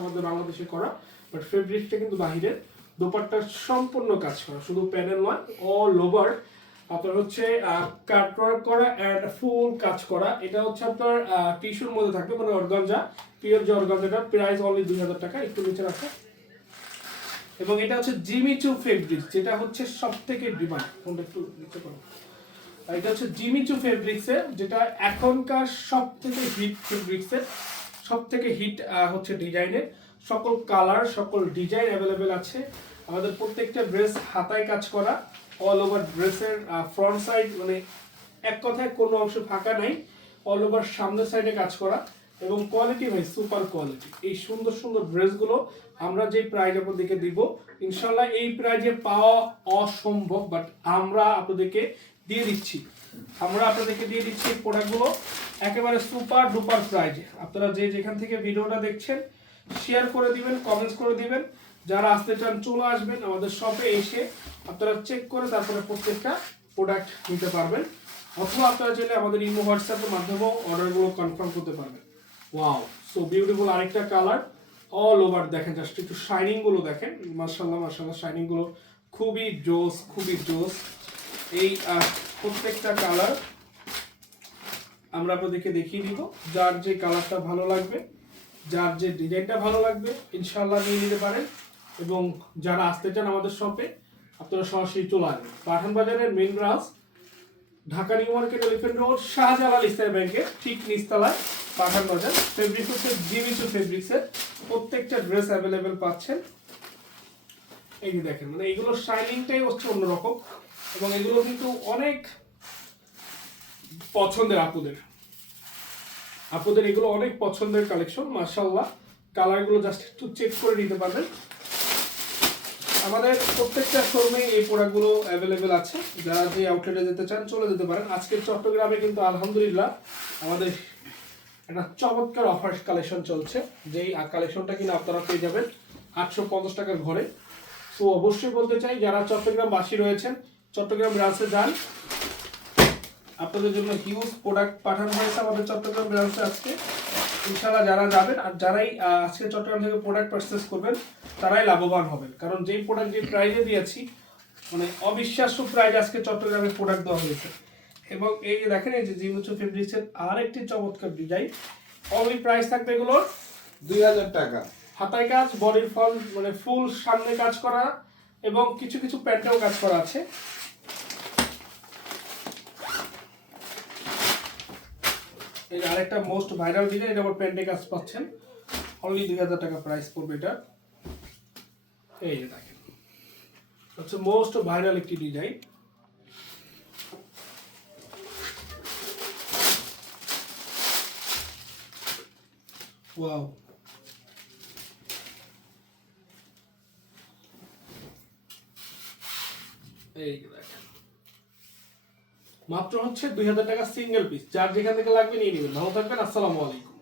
আমাদের বাংলাদেশে করা বাট ফেব্রিকটা কিন্তু বাহিরের দোপাট্টার সম্পূর্ণ কাজ করা, শুধু প্যানেল নয় অল ওভার আপনার হচ্ছে কাট ওয়ার্ক করা অ্যান্ড ফুল কাজ করা। এটা হচ্ছে আপনার টিস্যুর মধ্যে থাকবে মানে অর্গানজা পিওর যে অর্গানজাটা প্রাইস অনলি দুই হাজার টাকা, একটু নিচে রাখো। এবং এটা হচ্ছে জিমিচু ফেব্রিক যেটা হচ্ছে সব থেকে ডিমান্ড কোনটা একটু নিচে করো। এটা হচ্ছে জিমিচু ফেব্রিক্সের যেটা এখনকার সব থেকে হিট ফেব্রিক্সের সব থেকে হিট হচ্ছে ডিজাইনের সকল কালার সকল ডিজাইন অ্যাভেলেবেল আছে। আমাদের প্রত্যেকটা ড্রেস হাতায় কাজ করা অল ওভার ড্রেসের ফ্রন্ট সাইড মানে এক কথায় কোনো অংশ ফাঁকা নাই অল ওভার সামনের সাইডে কাজ করা। এবং কোয়ালিটি ভাই সুপার কোয়ালিটি এই সুন্দর সুন্দর ড্রেসগুলো আমরা যে প্রাইজ আপনাদেরকে দিব ইনশাল্লাহ এই প্রাইজে পাওয়া অসম্ভব বাট আমরা আপনাদেরকে দিয়ে দিচ্ছি। আমরা আপনাদেরকে দিয়ে দিচ্ছি এই প্রোডাক্টগুলো একেবারে সুপার ডুপার প্রাইজে আপনারা যে যেখান থেকে ভিডিওটা দেখছেন শেয়ার করে দিবেন কমেন্টস করে দিবেন। যারা আসতে চান, চলে আসবেন আমাদের শপে এসে আপনারা চেক করে তারপরে প্রত্যেকটা প্রোডাক্ট নিতে পারবেন। অথবা আপনারা চাইলে আমাদের ইমো হোয়াটসঅ্যাপের মাধ্যমেও অর্ডারগুলো কনফার্ম করতে পারবেন। ওয়াও সো বিউটিফুল আরেকটা কালার অল ওভার দেখেন জাস্ট একটু শাইনিংগুলো দেখেন। মার্শাল্লাহ মার্শাল্লাহ শাইনিংগুলো খুবই জোস খুবই জোস। এই প্রত্যেকটা কালার আমরা আপনাদেরকে দেখিয়ে দিব, যার যে কালারটা ভালো লাগবে, যার যে ডিজাইনটা ভালো লাগবে ইনশাল্লাহ নিয়ে নিতে পারেন। এবং যারা আসতে চান আমাদের শপে আপনারা সরাসরি চলে আসবেন। পাঠান বাজারের main branch Dhaka New Market Elephant Road, Shahjalal Islam ব্যাংকের ঠিক নিচতলায়। পাঠান বাজার ফেব্রিক হচ্ছে জিমিচু ফেব্রিক্সের প্রত্যেকটা ড্রেস অ্যাভেলেবেল পাচ্ছেন। এই যে দেখেন মানে এগুলো শাইনিংটাই হচ্ছে অন্যরকম। এবং এগুলো কিন্তু অনেক পছন্দের আপুদের। আপুদের এগুলো অনেক পছন্দের কালেকশন মার্শাল্লাহ কালারগুলো জাস্ট একটু চেক করে নিতে পারবেন। আমাদের প্রত্যেকটা শোরুমে এই প্রোডাক্টগুলো অ্যাভেলেবেল আছে। যারা যে আউটলেটে যেতে চান, চলে যেতে পারেন। আজকের চট্টগ্রামে কিন্তু আলহামদুলিল্লাহ আমাদের একটা চমৎকার অফার কালেকশন চলছে। যেই কালেকশনটা কিনা আপনারা পেয়ে যাবেন আটশো পঞ্চাশ টাকার ঘরে। সো অবশ্যই বলতে চাই, যারা চট্টগ্রাম চট্টগ্রামবাসী রয়েছেন, চট্টগ্রাম ব্রাঞ্চে যান। আপনাদের জন্য হিউজ প্রোডাক্ট পাঠানো হয়েছে আমাদের চট্টগ্রাম ব্রাঞ্চে আজকে। ইনশাআল্লাহ যারা যাবেন আর যারাই আজকে চট্টগ্রাম থেকে প্রোডাক্ট পারচেস করবেন, তারাই লাভবান হবেন। কারণ যেই প্রোডাক্ট যে প্রাইজে দিয়েছি মানে অবিশ্বাস্য প্রাইজ আজকে চট্টগ্রামে প্রোডাক্ট দেওয়া হয়েছে। এবং এই যে দেখেন এই যে জিমুচু ফেব্রিক্সের আর একটি চমৎকার ডিজাইন অনলি প্রাইস থাকবে এগুলোর দুই হাজার টাকা। হাতায় কাজ বডির ফল মানে ফুল সামনে কাজ করা এবং কিছু কিছু প্যান্টেও কাজ করা আছে। এই যে আরেকটা মোস্ট ভাইরাল ডিজাইন এটা আবার প্যান্টে কাজ পাচ্ছেন। অনলি দুই হাজার টাকা প্রাইস পড়বে এটা। এই যে দেখেন হচ্ছে মোস্ট ভাইরাল একটি ডিজাইন ওয়াও মাত্র হচ্ছে দুই হাজার টাকা সিঙ্গেল পিস যার যেখান থেকে লাগবে নিয়ে নেবেন। ভালো থাকবেন, আসসালামু আলাইকুম।